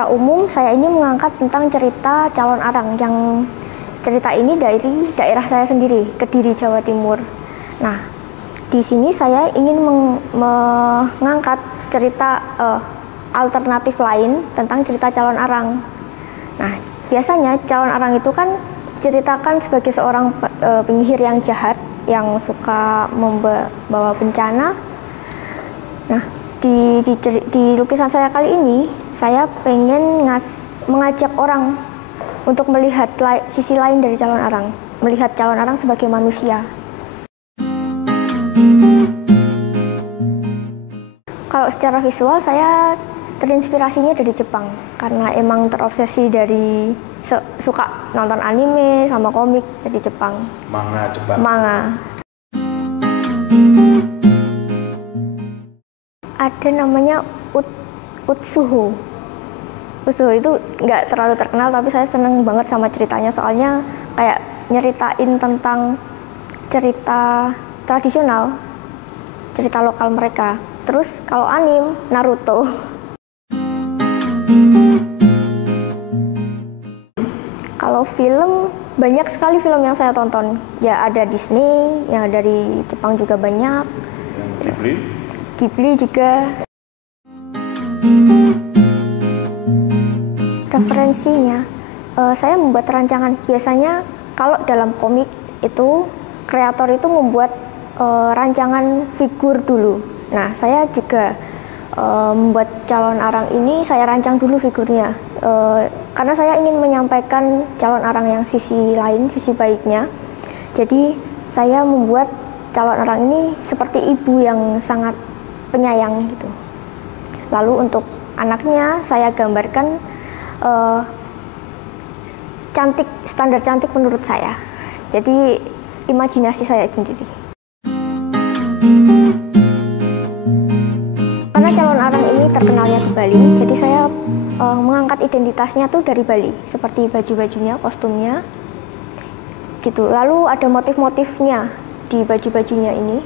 secara umum saya ini mengangkat tentang cerita calon arang yang cerita ini dari daerah saya sendiri, Kediri, Jawa Timur. Nah, di sini saya ingin mengangkat cerita alternatif lain tentang cerita calon arang. Nah, biasanya calon arang itu kan diceritakan sebagai seorang penyihir yang jahat, yang suka membawa bencana. Nah, di lukisan saya kali ini, saya pengen mengajak orang untuk melihat sisi lain dari calon arang, melihat calon arang sebagai manusia. Kalau secara visual saya terinspirasinya dari Jepang, karena emang terobsesi dari suka nonton anime sama komik dari Jepang. Manga Jepang. Manga. Ada namanya Utsuho. Utsuho itu nggak terlalu terkenal, tapi saya seneng banget sama ceritanya, soalnya kayak nyeritain tentang cerita tradisional, cerita lokal mereka. Terus kalau anime, Naruto. Kalau film, banyak sekali film yang saya tonton. Ya ada Disney, yang dari Jepang juga banyak. Yang Ghibli? Ghibli juga. Referensinya, saya membuat rancangan. Biasanya kalau dalam komik itu, kreator itu membuat rancangan figur dulu. Nah, saya juga membuat calon arang ini, saya rancang dulu figurnya. Karena saya ingin menyampaikan calon arang yang sisi lain, sisi baiknya. Jadi, saya membuat calon arang ini seperti ibu yang sangat penyayang gitu. Lalu untuk anaknya, saya gambarkan cantik, standar cantik menurut saya. Jadi imajinasi saya sendiri. Karena calon arang ini terkenalnya di Bali, jadi saya mengangkat identitasnya tuh dari Bali, seperti baju-bajunya, kostumnya, gitu. Lalu ada motif-motifnya di baju-bajunya ini.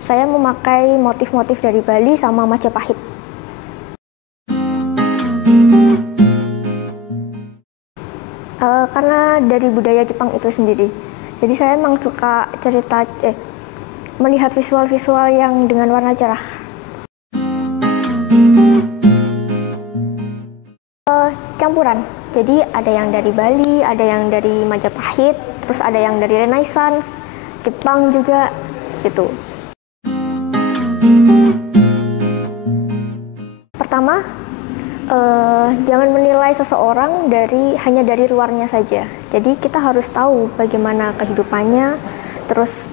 Saya memakai motif-motif dari Bali sama Majapahit. Karena dari budaya Jepang itu sendiri, jadi saya memang suka melihat visual-visual yang dengan warna cerah. Campuran, jadi ada yang dari Bali, ada yang dari Majapahit, terus ada yang dari Renaissance, Jepang juga, gitu. Pertama, jangan menilai seseorang hanya dari luarnya saja. Jadi kita harus tahu bagaimana kehidupannya, terus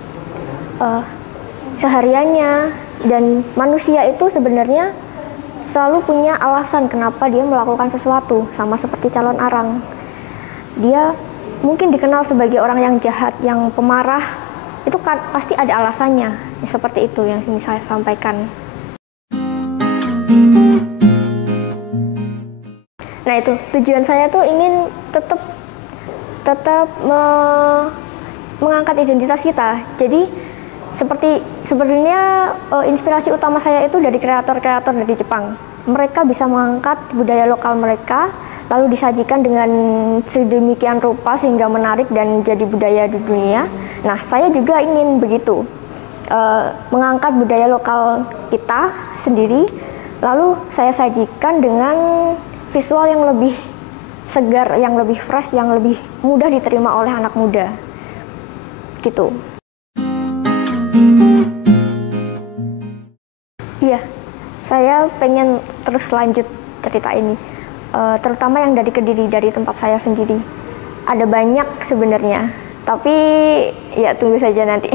sehariannya, dan manusia itu sebenarnya selalu punya alasan kenapa dia melakukan sesuatu, sama seperti calon arang. Dia mungkin dikenal sebagai orang yang jahat, yang pemarah, itu kan pasti ada alasannya. Seperti itu yang ingin saya sampaikan. Nah, itu tujuan saya tuh ingin tetap mengangkat identitas kita. Jadi sebenarnya inspirasi utama saya itu dari kreator-kreator dari Jepang. Mereka bisa mengangkat budaya lokal mereka, lalu disajikan dengan sedemikian rupa sehingga menarik dan jadi budaya di dunia. Nah, saya juga ingin begitu, mengangkat budaya lokal kita sendiri, lalu saya sajikan dengan visual yang lebih segar, yang lebih fresh, yang lebih mudah diterima oleh anak muda, gitu. Iya, saya pengen terus lanjut cerita ini, terutama yang dari Kediri, dari tempat saya sendiri. Ada banyak sebenarnya, tapi ya tunggu saja nanti.